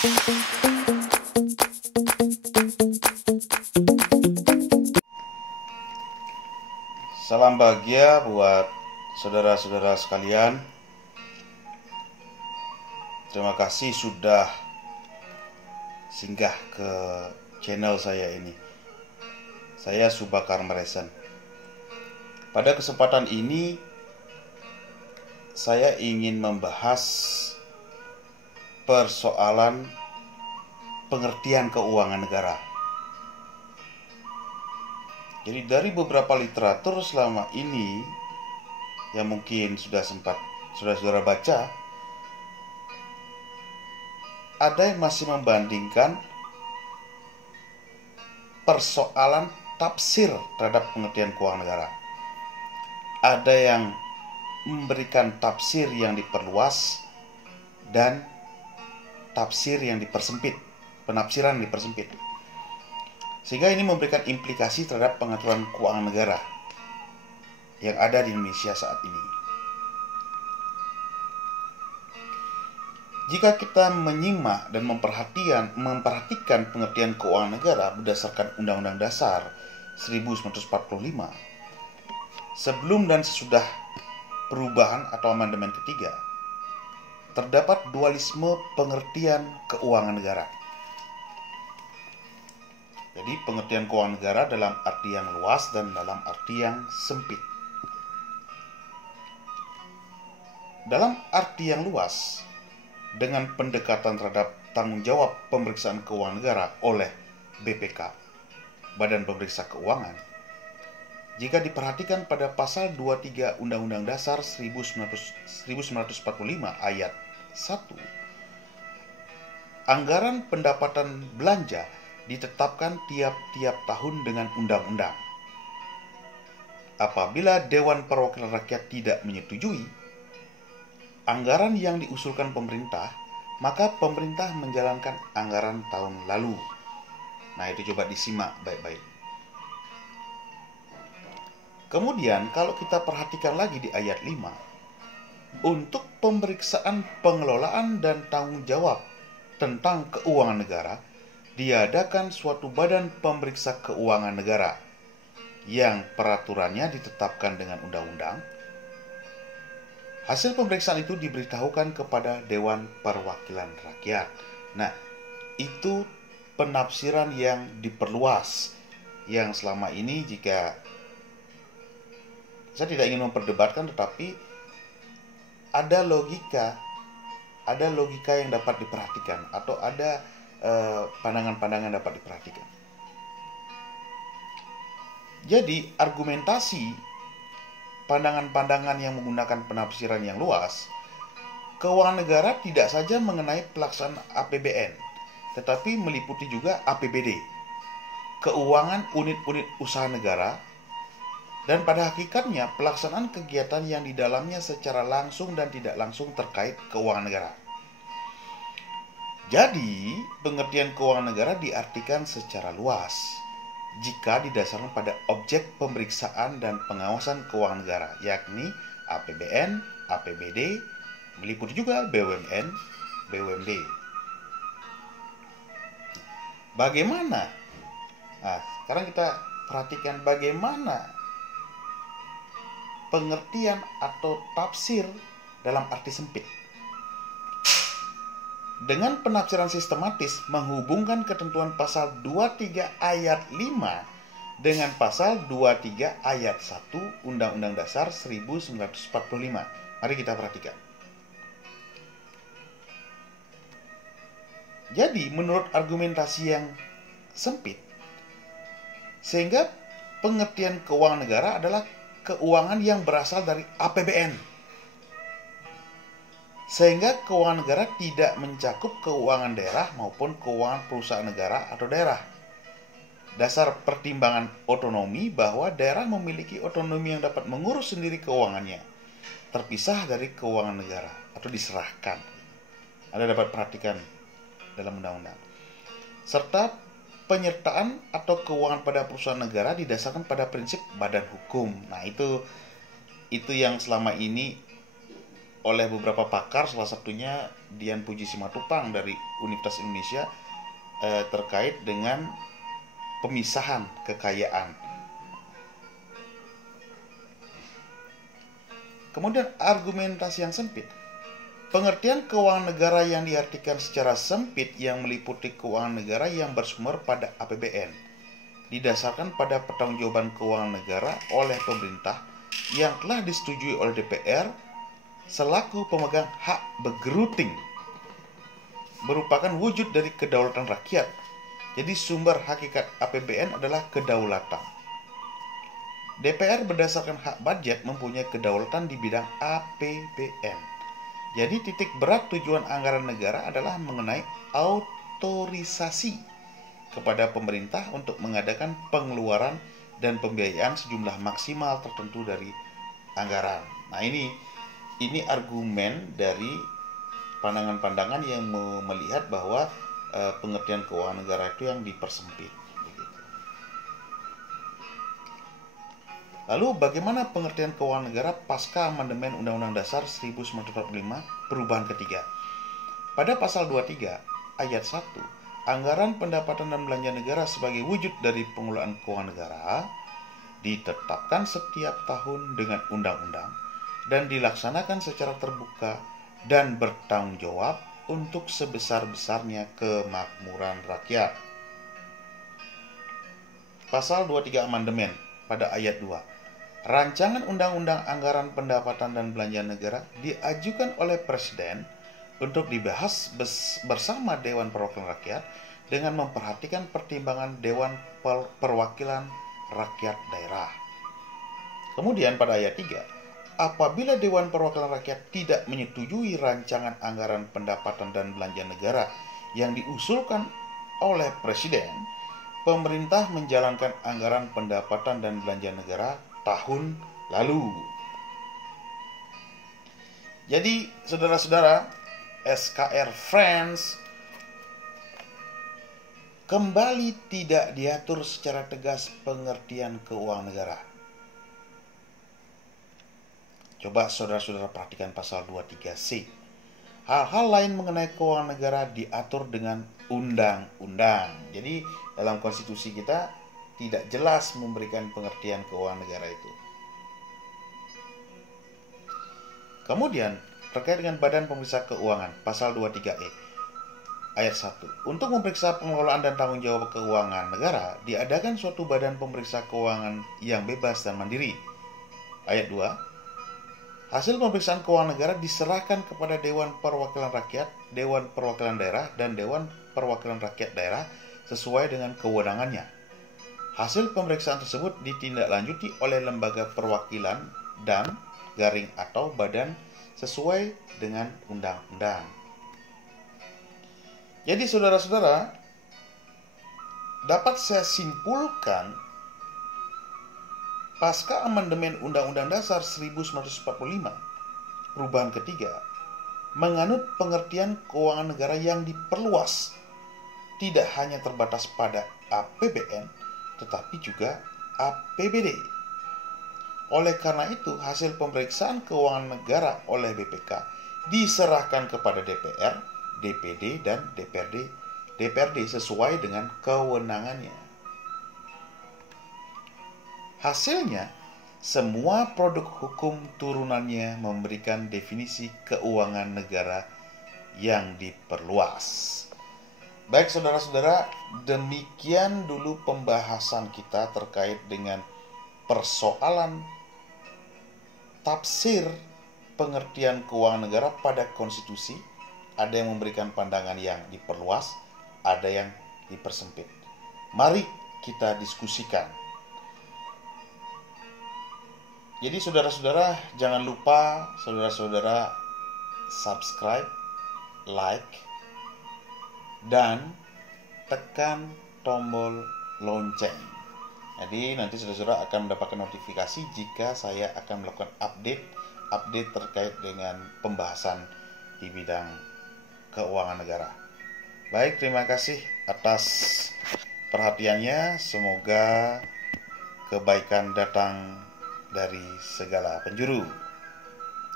Salam bahagia buat saudara-saudara sekalian. Terima kasih sudah singgah ke channel saya ini. Saya Subakar Meresen. Pada kesempatan ini saya ingin membahas persoalan pengertian keuangan negara. Jadi dari beberapa literatur selama ini yang mungkin sudah saudara baca, ada yang masih membandingkan persoalan tafsir terhadap pengertian keuangan negara. Ada yang memberikan tafsir yang diperluas dan tafsir yang dipersempit, penafsiran yang dipersempit. Sehingga ini memberikan implikasi terhadap pengaturan keuangan negara yang ada di Indonesia saat ini. Jika kita menyimak dan memperhatikan pengertian keuangan negara berdasarkan Undang-Undang Dasar 1945, sebelum dan sesudah perubahan atau amandemen ketiga, terdapat dualisme pengertian keuangan negara. Jadi pengertian keuangan negara dalam arti yang luas dan dalam arti yang sempit. Dalam arti yang luas, dengan pendekatan terhadap tanggung jawab pemeriksaan keuangan negara oleh BPK, Badan Pemeriksa Keuangan, jika diperhatikan pada pasal 23 Undang-Undang Dasar 1945 ayat 1, anggaran pendapatan belanja ditetapkan tiap-tiap tahun dengan undang-undang. Apabila Dewan Perwakilan Rakyat tidak menyetujui anggaran yang diusulkan pemerintah, maka pemerintah menjalankan anggaran tahun lalu. Nah, itu coba disimak baik-baik. Kemudian kalau kita perhatikan lagi di ayat 5, untuk pemeriksaan pengelolaan dan tanggung jawab tentang keuangan negara, diadakan suatu badan pemeriksa keuangan negara yang peraturannya ditetapkan dengan undang-undang. Hasil pemeriksaan itu diberitahukan kepada Dewan Perwakilan Rakyat. Nah, itu penafsiran yang diperluas, yang selama ini jika saya tidak ingin memperdebatkan, tetapi ada logika yang dapat diperhatikan, atau ada pandangan-pandangan dapat diperhatikan. Jadi argumentasi pandangan-pandangan yang menggunakan penafsiran yang luas, keuangan negara tidak saja mengenai pelaksanaan APBN, tetapi meliputi juga APBD, keuangan unit-unit usaha negara, dan pada hakikatnya pelaksanaan kegiatan yang di dalamnya secara langsung dan tidak langsung terkait keuangan negara. Jadi, pengertian keuangan negara diartikan secara luas jika didasarkan pada objek pemeriksaan dan pengawasan keuangan negara, yakni APBN, APBD, meliputi juga BUMN, BUMD. Bagaimana? Nah, sekarang kita perhatikan bagaimana pengertian atau tafsir dalam arti sempit. Dengan penafsiran sistematis menghubungkan ketentuan pasal 23 ayat 5 dengan pasal 23 ayat 1 Undang-Undang Dasar 1945. Mari kita perhatikan. Jadi, menurut argumentasi yang sempit, sehingga pengertian keuangan negara adalah keuangan yang berasal dari APBN. Sehingga keuangan negara tidak mencakup keuangan daerah maupun keuangan perusahaan negara atau daerah. Dasar pertimbangan otonomi bahwa daerah memiliki otonomi yang dapat mengurus sendiri keuangannya, terpisah dari keuangan negara atau diserahkan. Anda dapat perhatikan dalam undang-undang. Serta penyertaan atau keuangan pada perusahaan negara didasarkan pada prinsip badan hukum. Nah, itu yang selama ini oleh beberapa pakar, salah satunya Dian Puji Simatupang dari Universitas Indonesia, terkait dengan pemisahan kekayaan. Kemudian argumentasi yang sempit. Pengertian keuangan negara yang diartikan secara sempit yang meliputi keuangan negara yang bersumber pada APBN, didasarkan pada pertanggungjawaban keuangan negara oleh pemerintah yang telah disetujui oleh DPR selaku pemegang hak bergeruting, merupakan wujud dari kedaulatan rakyat. Jadi sumber hakikat APBN adalah kedaulatan. DPR berdasarkan hak budget mempunyai kedaulatan di bidang APBN. Jadi titik berat tujuan anggaran negara adalah mengenai autorisasi kepada pemerintah untuk mengadakan pengeluaran dan pembiayaan sejumlah maksimal tertentu dari anggaran. Nah, ini argumen dari pandangan-pandangan yang melihat bahwa pengertian keuangan negara itu yang dipersempit. Lalu bagaimana pengertian keuangan negara pasca amandemen Undang-Undang Dasar 1945 perubahan ketiga? Pada pasal 23 ayat 1, anggaran pendapatan dan belanja negara sebagai wujud dari pengelolaan keuangan negara ditetapkan setiap tahun dengan undang-undang dan dilaksanakan secara terbuka dan bertanggung jawab untuk sebesar-besarnya kemakmuran rakyat. Pasal 23 amandemen pada ayat 2. Rancangan Undang-Undang Anggaran Pendapatan dan Belanja Negara diajukan oleh Presiden untuk dibahas bersama Dewan Perwakilan Rakyat dengan memperhatikan pertimbangan Dewan Perwakilan Rakyat Daerah. Kemudian pada ayat 3, apabila Dewan Perwakilan Rakyat tidak menyetujui rancangan anggaran pendapatan dan belanja negara yang diusulkan oleh Presiden, pemerintah menjalankan anggaran pendapatan dan belanja negara tahun lalu. Jadi, saudara-saudara, SKR Friends kembali tidak diatur secara tegas pengertian keuangan negara. Coba saudara-saudara perhatikan pasal 23C. Hal-hal lain mengenai keuangan negara diatur dengan undang-undang. Jadi dalam konstitusi kita tidak jelas memberikan pengertian keuangan negara itu. Kemudian terkait dengan Badan Pemeriksa Keuangan, pasal 23E ayat 1. Untuk memeriksa pengelolaan dan tanggung jawab keuangan negara, diadakan suatu badan pemeriksa keuangan yang bebas dan mandiri. Ayat 2. Hasil pemeriksaan keuangan negara diserahkan kepada Dewan Perwakilan Rakyat, Dewan Perwakilan Daerah, dan Dewan Perwakilan Rakyat Daerah sesuai dengan kewenangannya. Hasil pemeriksaan tersebut ditindaklanjuti oleh lembaga perwakilan dan garing atau badan sesuai dengan undang-undang. Jadi saudara-saudara, dapat saya simpulkan pasca amandemen Undang-Undang Dasar 1945 perubahan ketiga menganut pengertian keuangan negara yang diperluas, tidak hanya terbatas pada APBN tetapi juga APBD. Oleh karena itu, hasil pemeriksaan keuangan negara oleh BPK diserahkan kepada DPR, DPD, dan DPRD sesuai dengan kewenangannya. Hasilnya, semua produk hukum turunannya memberikan definisi keuangan negara yang diperluas. Baik saudara-saudara, demikian dulu pembahasan kita terkait dengan persoalan tafsir pengertian keuangan negara pada konstitusi. Ada yang memberikan pandangan yang diperluas, ada yang dipersempit. Mari kita diskusikan. Jadi saudara-saudara, jangan lupa saudara-saudara subscribe, like, dan tekan tombol lonceng. Jadi nanti saudara-saudara akan mendapatkan notifikasi jika saya akan melakukan update terkait dengan pembahasan di bidang keuangan negara. Baik, terima kasih atas perhatiannya. Semoga kebaikan datang dari segala penjuru.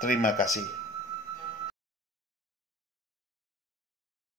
Terima kasih.